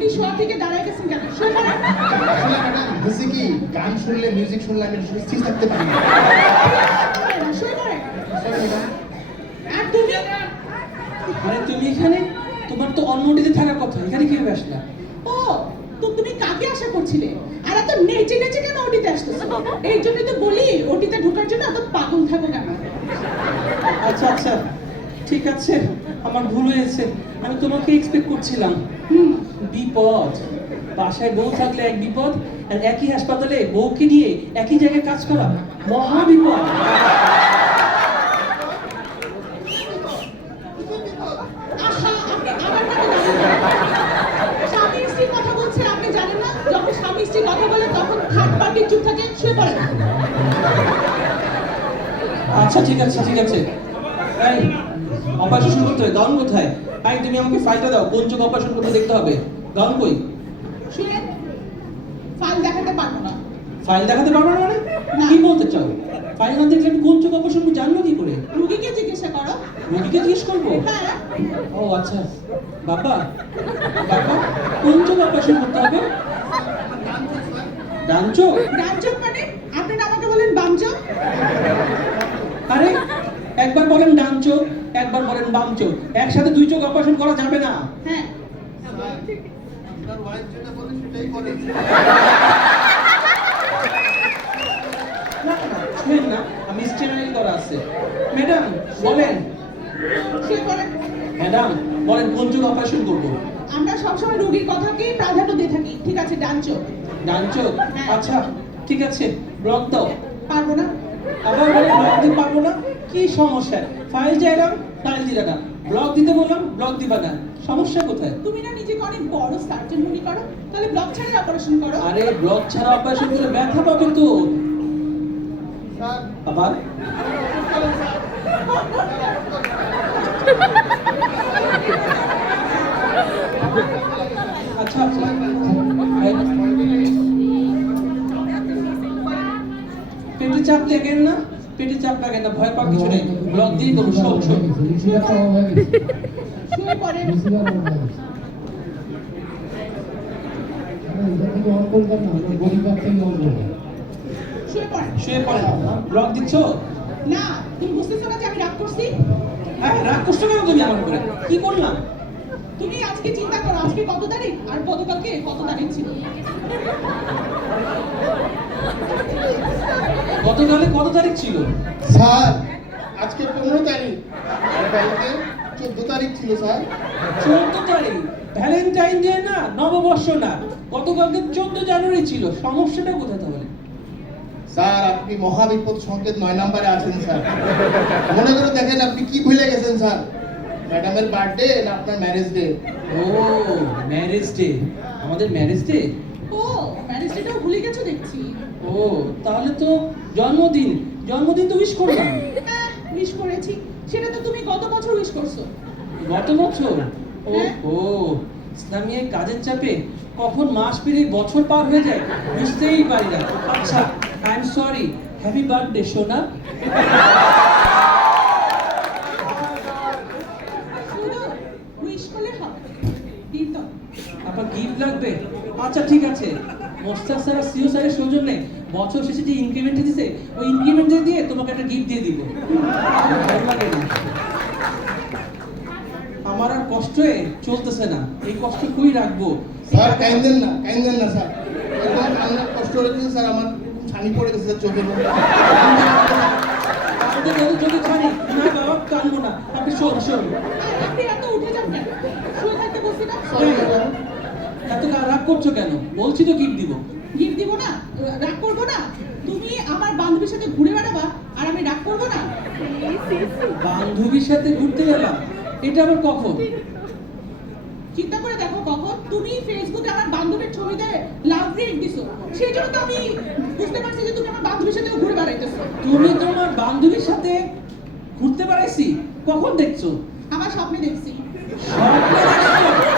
আপনি শোয়া থেকে দাঁড়ায় গেছেন কেন? শুয়ে পড়েন। আসলে ম্যাডাম হয়েছে কি, গান শুনলে মিউজিক শুনলে আমি স্থির থাকতে পারি না। শুয়ে পড়েন। Sorry, madam. আর তুমি? আরে তুমি এখানে, তোমার তো অন্য ওটিতে থাকার কথা, এখানে কিভাবে আসলা? ও, তো তুমি কাকে আশা করছিলে? আর এত নেচে নেচে কেন ওটিতে আসতেছো? এই জন্যই তো বলি ওটিতে ঢোকার জন্য এত পাগল থাকো কেন? আচ্ছা আচ্ছা, ঠিক আছে, আমার ভুল হয়েছে। আমি তোমাকে এক্সপেক্ট করছিলাম। বিপদ, বাসায় বউ থাকলে এক বিপদ, আর একই হাসপাতালে বউকে নিয়ে একই জায়গায় কাজ করা মহা বিপদ। আহা, আপনি আমার কথা জানেন না? স্বামী স্ত্রীর কথা বলছেন, আপনি জানেন না? যখন স্বামী স্ত্রী কথা বলে তখন থার্ড পার্টি চুপ থাকে, শুয়ে পড়েন। আচ্ছা ঠিক আছে ঠিক আছে। এই অপারেশন শুরু করতে হবে, গাউন কোথায়? এই তুমি আমাকে ফাইলটা দাও, কোন চোখ অপারেশন করতে দেখতে হবে। গাউন কই? শুয়ে ফাইল দেখাতে পারবো না। ফাইল দেখাতে পারবে না মানে? না। কি বলতে চাও? ফাইল না দেখলে আমি কোন চোখ অপারেশন করবো জানবো কি করে? রুগীকে জিজ্ঞাসা করো। রোগীকে জিজ্ঞেস করবো? হ্যাঁ, ও আচ্ছা। বাবা বাবা, কোন চোখ অপারেশন করতে হবে? ডান চোখ? ডান চোখ মানে? আপনি না আমাকে বলেন বাম চোখ? আরে একবার বলেন ডান চোখ, একবার বলেন বাম চোখ, একসাথে দুই চোখ অপারেশন করা যাবে না। হ্যাঁ। আপনার ওয়াইফ যেটা বলে সেটাই করেন। না না শুনেন না, আমি স্টেরাইল করা আছে। ম্যাডাম বলেন, শুয়ে পড়েন। ম্যাডাম বলেন কোন চোখ অপারেশন করবো? আমরা সবসময় রোগীর কথাকেই প্রাধান্য দিয়ে থাকি। ঠিক আছে, ডান চোখ। ডান চোখ? হ্যাঁ। আচ্ছা ঠিক আছে, ব্লক দাও। পারবো না। আবার বলে ব্লক দিতে পারবো না? কি সমস্যা? ফাইল চাইলাম, ফাইল দিলে না। ব্লক দিতে বললাম, ব্লক দিবা না। সমস্যা কোথায়? তুমি না নিজেকে অনেক বড় সার্জন মনে করো, তাহলে ব্লক ছাড়াই অপারেশন করো। আরে ব্লক ছাড়া অপারেশন করে ব্যথা পাবে তো। স্যার, আবার আচ্ছা আচ্ছা, এই, পেটে চাপ লাগেন না, পেটে চাপ লাগেন না, ভয় পাওয়ার কিছু নেই। ব্লক দিয়ে দেবো, শোন শোন। শুয়ে পড়েন। শুয়ে পড়েন। শুয়ে পড়েন। ব্লক দিচ্ছ? না, তুমি বুঝতেছো না যে আমি রাগ করছি? হ্যাঁ, রাগ করছো কেন তুমি আমার উপরে? কি করলাম? তুমি আজকে চিন্তা করো, আজকে কত তারিখ আর গতকালকে কত তারিখ ছিল। গতকালে কত তারিখ ছিল? স্যার আজকে 15 তারিখ, আর কালকে 14 তারিখ ছিল স্যার। 14 তারিখ ভ্যালেন্টাইন ডে না, নববর্ষ না, গতকালকে 14 জানুয়ারি ছিল। সমস্যাটা কোথায় তাহলে? স্যার আপনি মহাবিপদ সংকেত 9 নম্বরে আছেন স্যার। মনে করে দেখেন আপনি কি ভুলে গেছেন স্যার, ম্যাডামের বার্থডে না আপনার ম্যারেজ ডে? ও ম্যারেজ ডে, আমাদের ম্যারেজ ডে। ও, ম্যারেজ ডেটাও ভুলে গেছো দেখছি। ও তাহলে তো জন্মদিন, জন্মদিন তো উইশ করলাম। হ্যাঁ, উইশ করেছি। সেটা তো তুমি গত বছর উইশ করছো। গত বছর? ও হ্যাঁ। ও, ইসলামী এই কাজের চাপে কখন মাস পেরিয়ে বছর পার হয়ে যায় বুঝতেই পারি না। আচ্ছা I am sorry, happy birthday সোনা। শুধু উইশ করলে হবে, দিন তো। আপনার গিফট লাগবে? আচ্ছা ঠিক আছে, মোস্তাক স্যার আর সিও স্যারের সৌজন্যে বছর শেষে যে ইনক্রিমেন্ট দিয়েছে, ওই ইনক্রিমেন্ট দিয়ে তোমাকে একটা গিফট দিয়ে দিব। ভালো লাগে না আমার আর কষ্টে চলতেছে না, এই কষ্ট কই রাখবো? স্যার কাইন্দেন না স্যার, একদম কান্নার কষ্ট হয়েছে স্যার, আমার ছানি পড়ে গেছে স্যার চোখের মধ্যে। আমাদের যদি যদি ছাড়ি না বাবা, কানবো না। আপনি শোন শোন, আর আপনি এত উঠে যান কেন? শুয়ে থাকতে বসছি না? Sorry, madam. এত রাগ করছো কেন? বলছি তো গিফট দিব। গিফট দিব না? রাগ করবো না? তুমি আমার বান্ধবীর সাথে ঘুরে বেড়াবা আর আমি রাগ করবো না? বান্ধবীর সাথে ঘুরতে গেলাম, এটা আবার কখন? চিন্তা করে দেখো, কখন তুমি ফেসবুকে আমার বান্ধবীর ছবিতে লাভ রিয়েক্ট দিছো, সেই জন্য তো আমি বুঝতে পারছি যে তুমি আমার বান্ধবীর সাথে ঘুরে বেড়াইতেছো। তুমি তোমার বান্ধবীর সাথে ঘুরতে পারাইছি? কখন দেখছো? আমার স্বপ্নে দেখছি। স্বপ্নে দেখছো?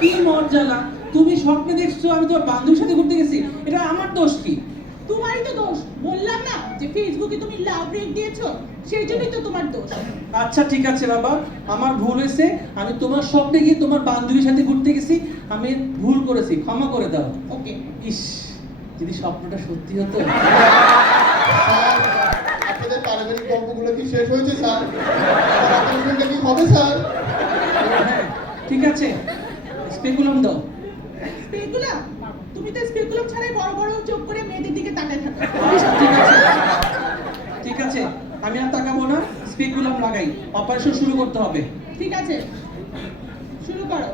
কি মজা না, তুমি স্বপ্নে দেখছো আমি তোমার বান্ধবীর সাথে ঘুরতে গেছি, এটা আমার দোষ কি? তোমার তোমারই তো দোষ। বললাম না যে ফেসবুকে তুমি লাভ রেট দিয়েছো, সেই জন্যই তো তোমার দোষ। আচ্ছা ঠিক আছে বাবা, আমার ভুল হয়েছে। আমি তোমার স্বপ্নে গিয়ে তোমার বান্ধবীর সাথে ঘুরতে গেছি, আমি ভুল করেছি, ক্ষমা করে দাও। ওকে। ইস, যদি স্বপ্নটা সত্যি হতো। স্যার আপনাদের পারিবারিক গল্পগুলো কি শেষ হয়েছে স্যার? অপারেশনটা কি হবে স্যার? হ্যাঁ, ঠিক আছে, স্পেকুলাম দাও। স্পেকুলাম? তুমি তো স্পেকুলাম ছাড়াই বড় বড় চোখ করে মেয়েদের দিকে তাকায় থাকো। আচ্ছা ঠিক আছে, ঠিক আছে, আমি আর তাকাবো না, স্পেকুলাম লাগাই, অপারেশন শুরু করতে হবে। ঠিক আছে, শুরু করো।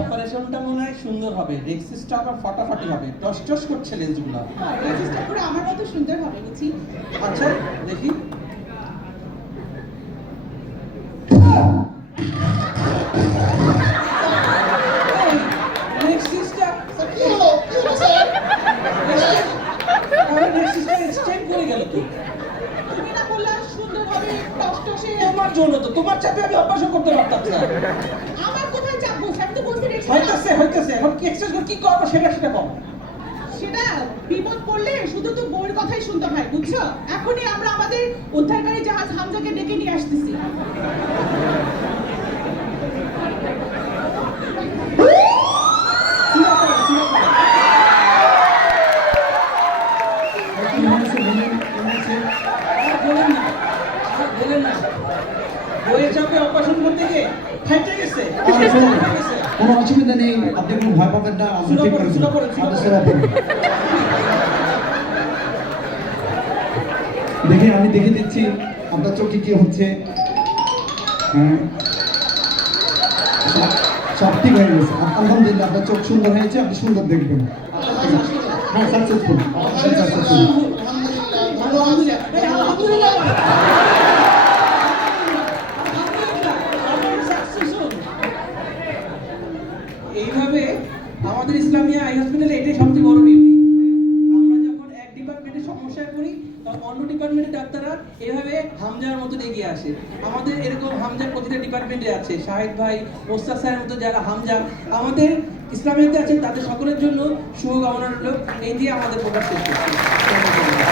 অপারেশনটা মনে হয় সুন্দর হবে, রেক্সিসটা আবার ফাটাফাটি হবে, টস টস করছে লেন্সগুলো। চেষ্টা করে আমার মতো সুন্দর হবে বুঝি। আচ্ছা দেখি। রেক্সিসটা স্যার কি হলো? কি হলো স্যার? রেক্সিসটা এক্সটেন্ড করে গেল তো। তুমি না বললা সুন্দর হবে, টসটসে। তোমার জন্য তো, তোমার চাপে আমি অপারেশন করতে পারতাম না। আমার কোথায় চাপ বসে? আমি তো বলছি হইতাছে হইতাছে, এখন কি এক্সারসাইজ কি করবো সেটা বল। সেটা বিপদ পড়লে শুধু তো বউয়ের কথাই শুনতে হয়, বুঝছো? এখনই আমরা আমাদের উদ্ধারকারী জাহাজ হামজাকে ডেকে নিয়ে আসতেছি। শুরু করো, শুরু করো। আর বলেন না, আর বলেন না। বইয়ের চাপে অপারেশন করতে গিয়ে ফাইটে গেছে, ফাইটে গেছে। কোনো অসুবিধা নেই, আপনি কোনো ভয় পাবেন না, আমরা ঠিক করে দেব। সুরা পড়ুন, সুরা আপনি পড়ুন। সুরা পড়ুন। দেখি আমি দেখে দিচ্ছি আপনার চোখে কি হচ্ছে। হ্যাঁ, সব ঠিক হয়ে গেছে, আলহামদুলিল্লাহ, আপনার চোখ সুন্দর হয়েছে, আপনি সুন্দর দেখবেন। হ্যাঁ, সাকসেসফুল, অপারেশন সাকসেসফুল। আলহামদুলিল্লাহ, ধন্যবাদ স্যার। এই আলহামদুলিল্লাহ। আলহামদুলিল্লাহ, আমার successful। এইভাবে আমাদের ইসলামিয়া আই হসপিটালে এটাই সবচেয়ে বড় ডিউটি। আমরা যখন এক ডিপার্টমেন্টে সমস্যায় পড়ি, তখন অন্য ডিপার্টমেন্টের ডাক্তাররা এভাবে হামজার মতো এগিয়ে আসে। আমাদের এরকম হামজা প্রতিটা ডিপার্টমেন্টে আছে, শাহিদ ভাই, ওস্তাদ স্যারের মতো যারা হামজা আমাদের ইসলামিয়াতে আছেন, তাদের সকলের জন্য শুভকামনা রইল। এই দিয়ে আমাদের প্রকাশ শেষ করছি।